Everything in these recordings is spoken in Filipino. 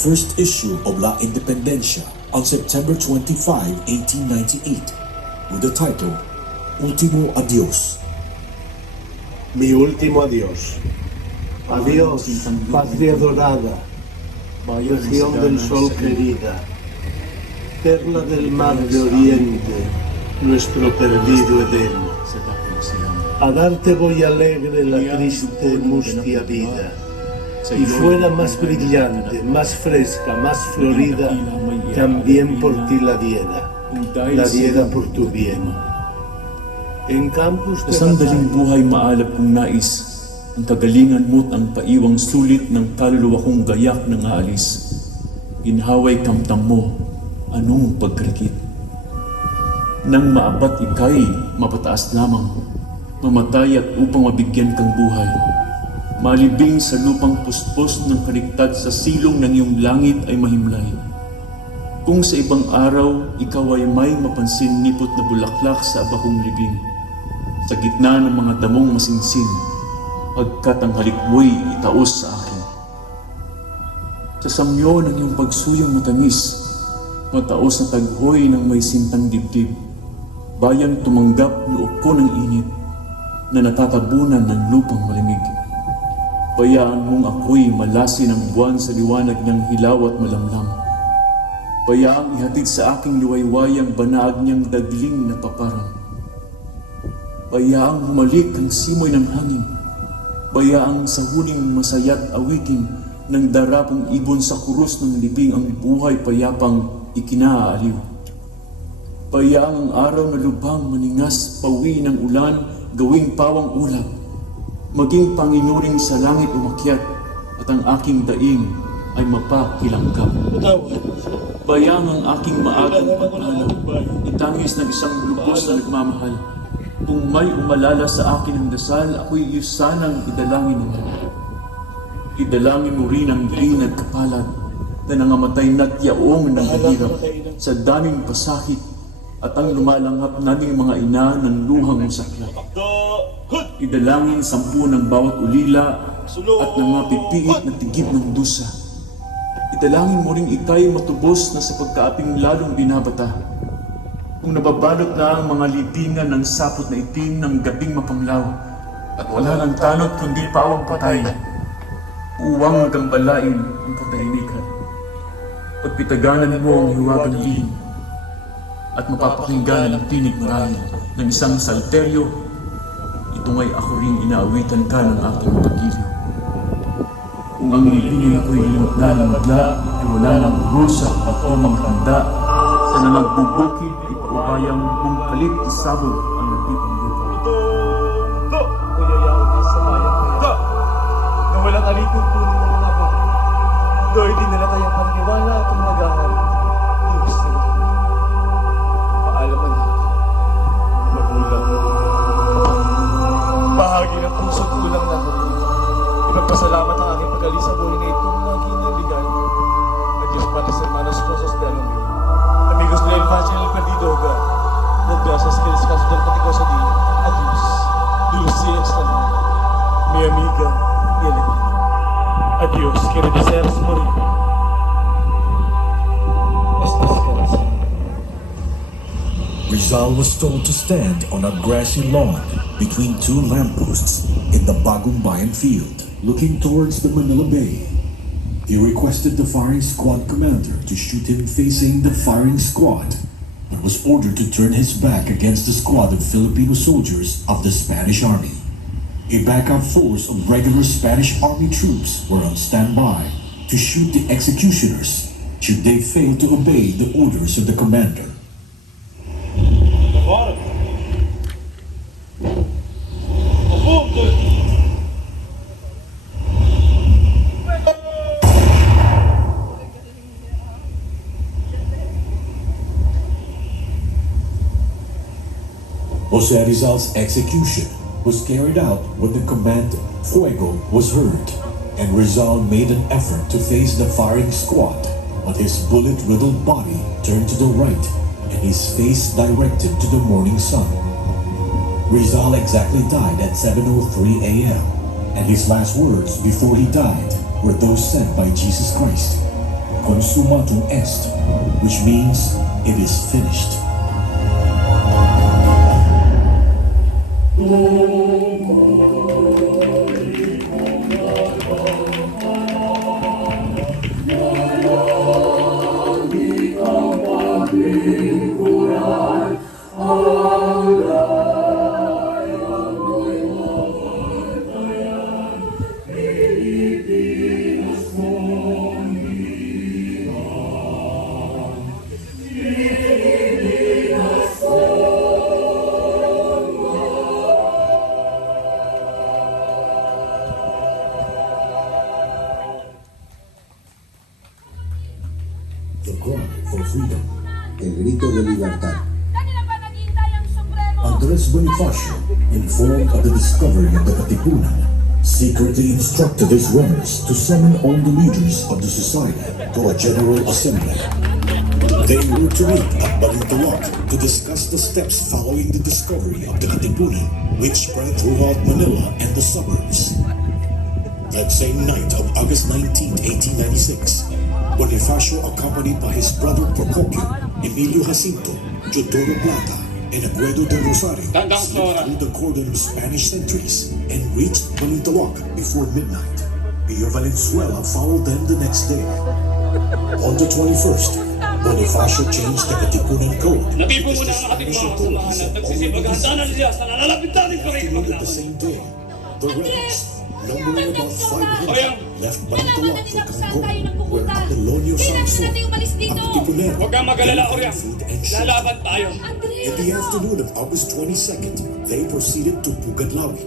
First issue of La Independencia on September 25, 1898, with the title Último Adiós. Mi último adiós. Adiós, patria dorada, región del sol querida, perla del mar de oriente, nuestro perdido Edén. A darte voy alegre la triste, mustia vida, y fuera más brillante, más fresca, más florida, también por ti la diera por tu bien. En campus de Sa sandaling buhay maalap kong nais, ang kagalingan mo't ang paiwang sulit ng kaluluwa kong gayak ng aalis. Ginhaway kamtam mo, anong pagkrakit? Nang maabat ikay, mapataas lamang, mamatay at upang mabigyan kang buhay. Malibing sa lupang puspos ng kaniktad sa silong ng iyong langit ay mahimlay. Kung sa ibang araw, ikaw ay may mapansin nipot na bulaklak sa abahong libing, sa gitna ng mga damong masinsin, pagkat ang halik mo'y itaos sa akin. Sa samyo ng iyong pagsuyong matamis, mataos na taghoy ng may sintang dibdib, bayang tumanggap loob ko ng init na natatabunan ng lupang malamig. Bayaan mong ako'y malasin ng buwan sa liwanag niyang hilaw at malamlam. Bayaang ihatid sa aking liwaywayang banaag niyang dagling na paparang. Bayaang humalik ang simoy ng hangin. Bayaang sa huling masaya't awitin ng darapong ibon sa kurus ng libing ang buhay payapang ikinaaliw. Bayaang ang araw na lubhang maningas pawi ng ulan gawing pawang ulap. Maging panginuring sa langit umakyat at ang aking daing ay mapakilanggap. Bayang ang aking maagang pagmamalang, itangis ng isang lubos na nagmamahal. Kung may umalala sa akin ng dasal, ako'y iyo sanang idalangin naman. Idalangin mo rin ang di nagkapalad na nangamatay na't yaong ng hirap sa daming pasakit at ang lumalanghap naming mga ina ng luhang musaklat. Idalangin 10 ng bawat ulila at nangapipiit na tigib ng dusa. Idalangin mo rin ikay matubos na sa pagkaaping lalong binabata. Kung nababalot na ang mga libingan ng sapot na itim ng gabing mapanglaw at wala ng tanot kundi pawang patay, uwang gambalain ang katahimikan. Pagpitaganan mo ang hiwagang lihim at mapapakinggan ang tinig marami ng isang salteryo, ito nga'y ako rin inaawitan ka ng aking pagiliw. Kung ang nilingin ako'y limot na ng madla, ay wala ng rusa at o magtanda, sa nanagbubukid, ipaubayang kung kalit na sabog ang nagtipang lupa. Kuya Yaudi sa bayan kaya na walang alipin po ng mga nabang. Do'y di nila kayang paniwala at umagahan. Diyos na lang. Paalam anak, magulang. Bahagi ng puso ko lang na kami. Ipagpasalamat ang aking pag-alis sa buhay na itong lagi naligan. Adios para sa hermanos Rosos de Alomir. Amigos de la infancia en el perdido hogar. Las gracias que descanso del paticoso día. Adiós. Dulce extraña. Mi amiga y alegría. Adiós. Quiero desearos morir. Estas caras. Rizal was told to stand on a grassy lawn between 2 lampposts in the Bagong Bayan field, looking towards the Manila Bay. He requested the firing squad commander to shoot him facing the firing squad, but was ordered to turn his back against the squad of Filipino soldiers of the Spanish Army. A backup force of regular Spanish Army troops were on standby to shoot the executioners should they fail to obey the orders of the commander. Jose Rizal's execution was carried out when the command Fuego was heard, and Rizal made an effort to face the firing squad, but his bullet-riddled body turned to the right and his face directed to the morning sun. Rizal exactly died at 7:03 a.m., and his last words before he died were those said by Jesus Christ, Consumatum est, which means it is finished. The cry for freedom. El grito de libertad. Kanina ba naghihintay ang Supremo? Andres Bonifacio, informed of the discovery of the Katipunan, secretly instructed his runners to summon all the leaders of the society to a general assembly. They were to meet at Balintawak to discuss the steps following the discovery of the Katipunan, which spread throughout Manila and the suburbs. That same night of August 19, 1896, Bonifacio, accompanied by his brother Procopio, Emilio Jacinto, Teodoro Plata, and Aguedo de Rosario, slipped through the cordon of Spanish sentries and reached Balintawak before midnight. Pio Valenzuela followed them the next day. On the 21st, Bonifacio changed the Katipunan code. Natipo mo as the na ang ating Spanish mga authorities kasamahan had at already nagsisipaghandaan na siya sa nalalapit natin Afternoon of the pakikipaglaban. same day, the rebels, numbering about 500, left Balintawak for Cancun, where Apolonio Kailangan Samson, natin umalis dito. ang Katipunan, Huwag kang mag-alala, Oriang. food and shelter. Lalaban tayo. In the afternoon of August 22nd, they proceeded to Pugadlawi.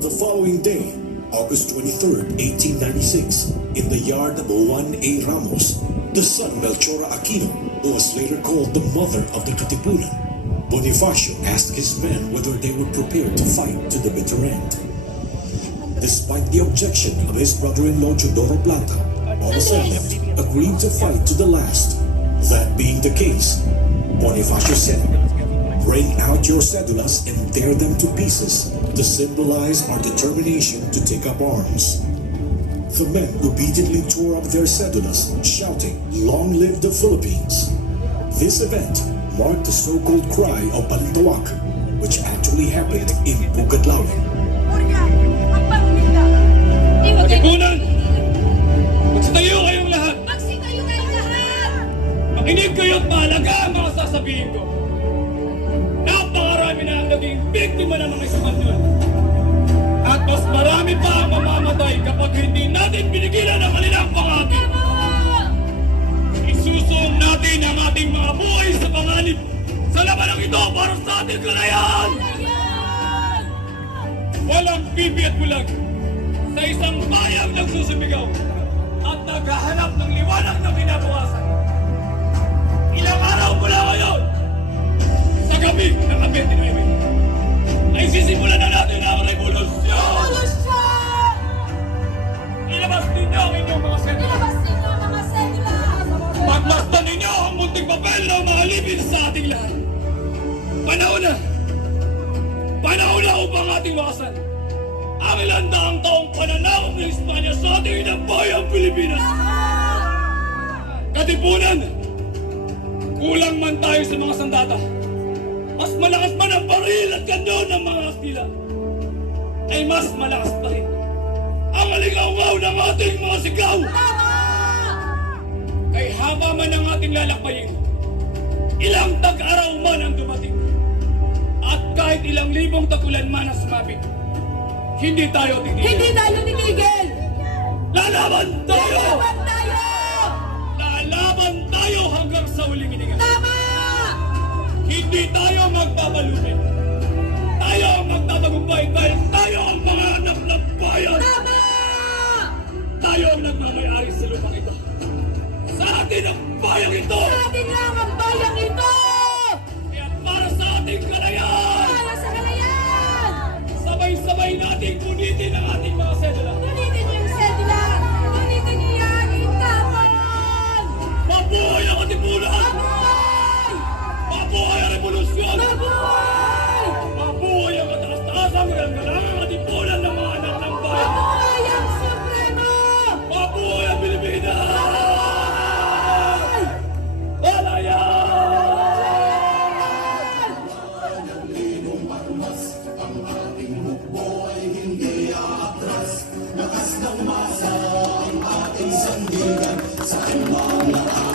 The following day, August 23rd, 1896, in the yard of Juan A. Ramos, the son Melchora Aquino, who was later called the mother of the Katipunan, Bonifacio asked his men whether they were prepared to fight to the bitter end. Despite the objection of his brother-in-law Teodoro Plata, all of them agreed to fight to the last. That being the case, Bonifacio said, "Bring out your cedulas and tear them to pieces to symbolize our determination to take up arms." The men obediently tore up their cedulas, shouting, "Long live the Philippines!" This event marked the so-called cry of Balintawak, which actually happened in Pugadlawi. Oriang, ang pangmila. Di wag kayo. Katipunan! Magsitayo kayong lahat! Magsitayo kayong lahat. Makinig kayo at mahalaga ang mga sasabihin ko. Napakarami na ang naging biktima ng mga Espanyol. At mas marami pa ang mamamatay kapag hindi natin pinigilan ang kanilang pangakit. Isusuong natin ang ating mga buhay sa panganib sa labanang ito para sa ating kalayaan! Walang pipi at bulag sa isang bayang nagsusumigaw at naghahanap ng liwanag na kinabukasan. Ilang araw mula ngayon, sa gabi ng 29, ay sisimulan na natin ang revolusyon! Ilabas ninyo ang inyong mga sedula. Ilabas ninyo ang mga sedula. Pagmasdan ninyo ang munting papel na umahalipin sa ating lahat. Panahon na! Panahon na upang ating wakasan ang ilang daang taong pananakop ng Espanya sa ating inang bayang Pilipinas. Katipunan! Kulang man tayo sa mga sandata. Mas malakas man ang baril at kanyon ng mga Kastila. Ay mas malakas pa rin ang alingaw ng ating mga sigaw. Kay haba man ang ating lalakbayin, ilang tag-araw man ang dumating, at kahit ilang libong tagulan man ang sumapit, hindi tayo titigil. Hindi tayo titigil. Lalaban tayo! Laban tayo. Lalaban tayo hanggang sa huling hininga. Tama. Hindi tayo magbabalupin. Tayo ang magtatagumpay dahil tayo ang mga anak ng bayan. Tama. Tayo ang nagmamayari sa lupang ito. Sa atin ang bayang ito! Sa atin lang ang bayang ito. Kaya para sa ating kalayaan, Para sa kalayan. sabay-sabay nating punitin ang ating mga sedula. Punitin niyo yung sedula. Punitin niyo yan. Itapon. Mabuhay ang Katipunan! Mabuhay. Mabuhay ang revolusyon! Mabuhay. Mabuhay ang kataas-taasang ng Katipunan ng mga anak ng bayan! Mabuhay ang Supremo. Mabuhay ang Pilipinas! sandigan sa ibang lakas.